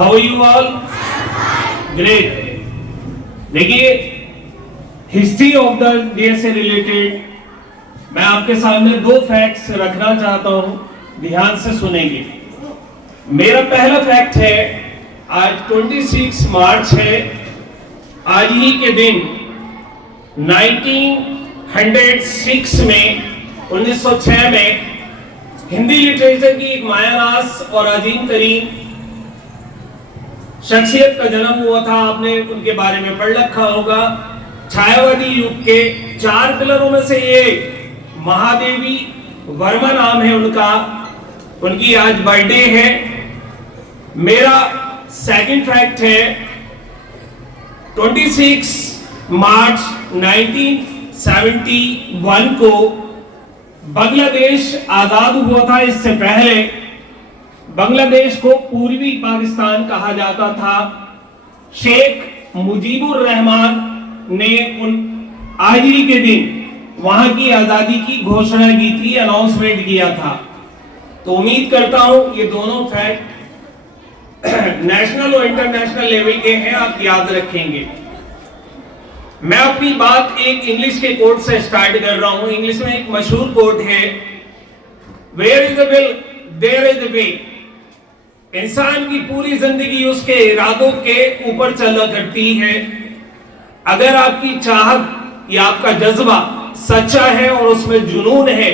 How you all? Great. देखिए, history of the day से related मैं आपके सामने दो फैक्ट्स रखना चाहता हूं, ध्यान से सुनेंगे। मेरा पहला फैक्ट है, आज 26 मार्च है। आज ही के दिन 1906 में 1906 में हिंदी लिटरेचर की एक मायानास और अजीम तरीन शख्सियत का जन्म हुआ था। आपने उनके बारे में पढ़ रखा होगा। छायावादी युग के 4 पिलरों में से एक महादेवी वर्मा नाम है उनका। उनकी आज बर्थडे है। मेरा सेकंड फैक्ट है, 26 मार्च 1971 को बांग्लादेश आजाद हुआ था। इससे पहले बांग्लादेश को पूर्वी पाकिस्तान कहा जाता था। शेख मुजीबुर रहमान ने आज ही के दिन वहां की आजादी की घोषणा की थी, अनाउंसमेंट किया था। तो उम्मीद करता हूं ये दोनों फैक्ट नेशनल और इंटरनेशनल लेवल के हैं, आप याद रखेंगे। मैं अपनी बात एक इंग्लिश के कोट से स्टार्ट कर रहा हूं। इंग्लिश में एक मशहूर कोट है, where is the will there is the way. इंसान की पूरी जिंदगी उसके इरादों के ऊपर चला करती है। अगर आपकी चाहत या आपका जज्बा सच्चा है और उसमें जुनून है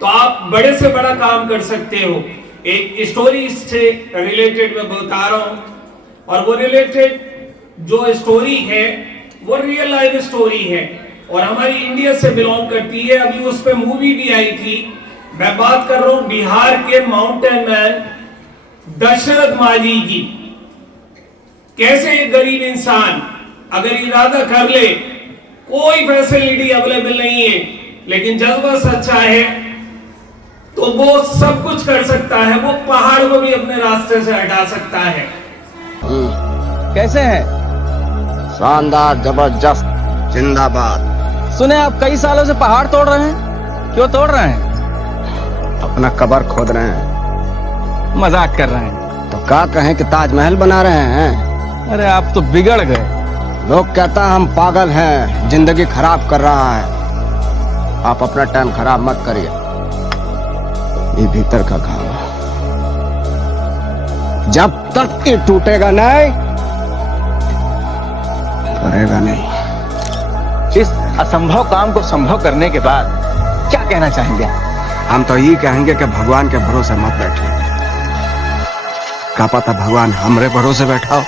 तो आप बड़े से बड़ा काम कर सकते हो। एक स्टोरी से रिलेटेड मैं बता रहा हूं, और वो रिलेटेड जो स्टोरी है वो रियल लाइफ स्टोरी है और हमारी इंडिया से बिलोंग करती है। अभी उस पे मूवी भी आई थी। मैं बात कर रहा हूं बिहार के माउंटेन मैन दशरथ माझी की। कैसे एक गरीब इंसान अगर इरादा कर ले, कोई फैसिलिटी अवेलेबल नहीं है, लेकिन जज्बा सच्चा है तो वो सब कुछ कर सकता है। वो पहाड़ को भी अपने रास्ते से हटा सकता है। कैसे हैं? शानदार, जबरदस्त, जिंदाबाद। सुने आप कई सालों से पहाड़ तोड़ रहे हैं, क्यों तोड़ रहे हैं? अपना कब्र खोद रहे हैं। मजाक कर रहे हैं? तो क्या कहें कि ताजमहल बना रहे हैं। अरे आप तो बिगड़ गए। लोग कहता हम पागल हैं, जिंदगी खराब कर रहा है। आप अपना टाइम खराब मत करिए। ये भीतर का घाव जब तक ये टूटेगा नहीं, करेगा नहीं। इस असंभव काम को संभव करने के बाद क्या कहना चाहेंगे? हम तो ये कहेंगे कि भगवान के भरोसे मत बैठिए। क्या पता भगवान हमरे भरोसे बैठा हो।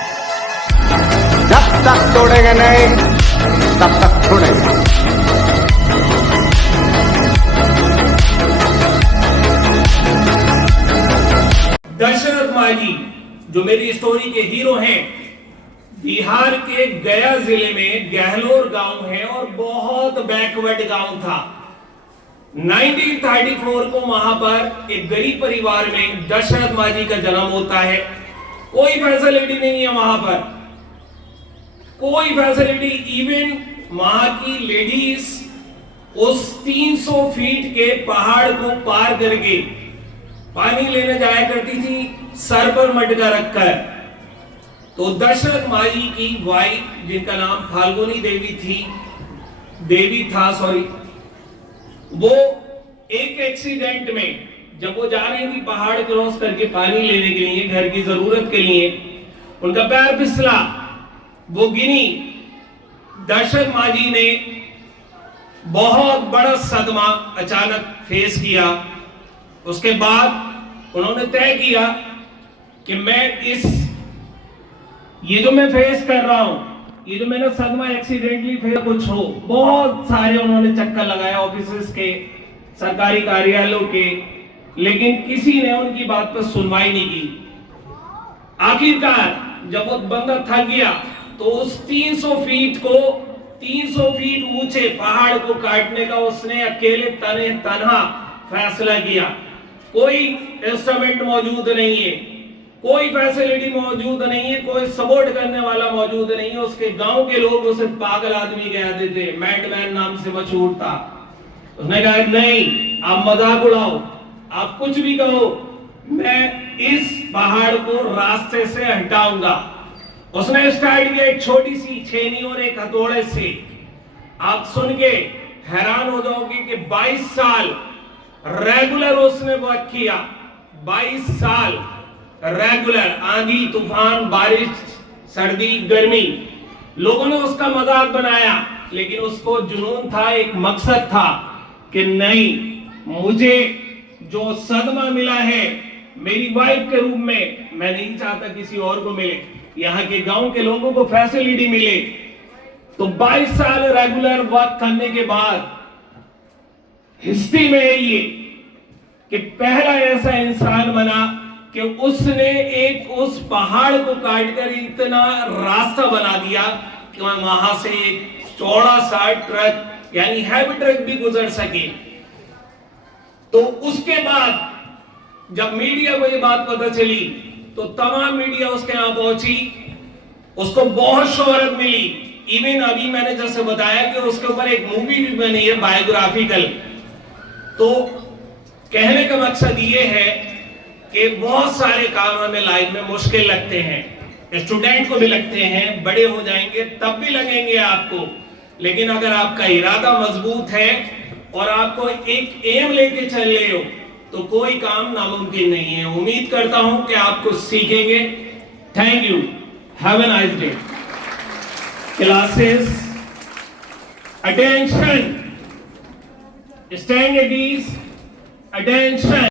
जब तक तोड़ेंगे नहीं तब तक छोड़ेंगे। दशरथ माझी जो मेरी स्टोरी के हीरो हैं, बिहार के गया जिले में गहलोर गांव है और बहुत बैकवर्ड गांव था। 1934 को वहां पर एक गरीब परिवार में दशरथ माझी का जन्म होता है। कोई फैसिलिटी नहीं है वहां पर, कोई फैसिलिटी। इवन वहां की लेडीज उस 300 फीट के पहाड़ को पार करके पानी लेने जाया करती थी, सर पर मटका रखकर। तो दशरथ माझी की वाइफ, जिनका नाम फाल्गुनी देवी था, वो एक एक्सीडेंट में जब वो जा रही थी पहाड़ क्रॉस करके पानी लेने के लिए, घर की जरूरत के लिए, उनका पैर फिसला, वो गिरी। दशरथ माझी ने बहुत बड़ा सदमा अचानक फेस किया। उसके बाद उन्होंने तय किया कि ये जो मैं फेस कर रहा हूं, ये जो मैंने सदमा एक्सीडेंटली फेस कुछ हो, बहुत सारे उन्होंने चक्कर लगाया ऑफिसेस के, सरकारी कार्यालयों के, लेकिन किसी ने उनकी बात पर सुनवाई नहीं की। आखिरकार जब वो बंदा थक गया तो उस 300 फीट ऊंचे पहाड़ को काटने का उसने अकेले तन्हा फैसला किया। कोई इंस्ट्रूमेंट मौजूद नहीं है, कोई फैसिलिटी मौजूद नहीं है, कोई सपोर्ट करने वाला मौजूद नहीं है। उसके गांव के लोग उसे पागल आदमी कहते थे, मैडमैन नाम से मशहूर था। उसने कहा नहीं, आप मजाक उड़ाओ, आप कुछ भी कहो, मैं इस पहाड़ को रास्ते से हटाऊंगा। उसने स्टार्ट किया एक छोटी सी छेनी और एक हथौड़े से। आप सुन के हैरान हो जाओगे कि 22 साल रेगुलर उसने वर्क किया। 22 साल रेगुलर, आंधी तूफान बारिश सर्दी गर्मी, लोगों ने उसका मजाक बनाया, लेकिन उसको जुनून था, एक मकसद था कि नहीं, मुझे जो सदमा मिला है मेरी वाइफ के रूप में, मैं नहीं चाहता किसी और को मिले, यहाँ के गांव के लोगों को फैसिलिटी मिले। तो 22 साल रेगुलर वर्क करने के बाद हिस्ट्री में है ये कि पहला ऐसा इंसान बना कि उसने एक उस पहाड़ को काटकर इतना रास्ता बना दिया कि वहां से एक चौड़ा सा ट्रक यानी हैवी ट्रक भी गुजर सके। तो उसके बाद जब मीडिया को ये बात पता चली तो तमाम मीडिया उसके यहां पहुंची, उसको बहुत शोहरत मिली। इवन अभी मैंने जैसे बताया कि उसके ऊपर एक मूवी भी बनी है बायोग्राफिकल। तो कहने का मकसद ये है कि बहुत सारे काम हमें लाइफ में मुश्किल लगते हैं, स्टूडेंट को भी लगते हैं, बड़े हो जाएंगे तब भी लगेंगे आपको, लेकिन अगर आपका इरादा मजबूत है और आपको एक एम लेके चल रहे हो तो कोई काम नामुमकिन नहीं है। उम्मीद करता हूं कि आप कुछ सीखेंगे। Thank you, have a nice day. Classes, attention, stand at ease, attention.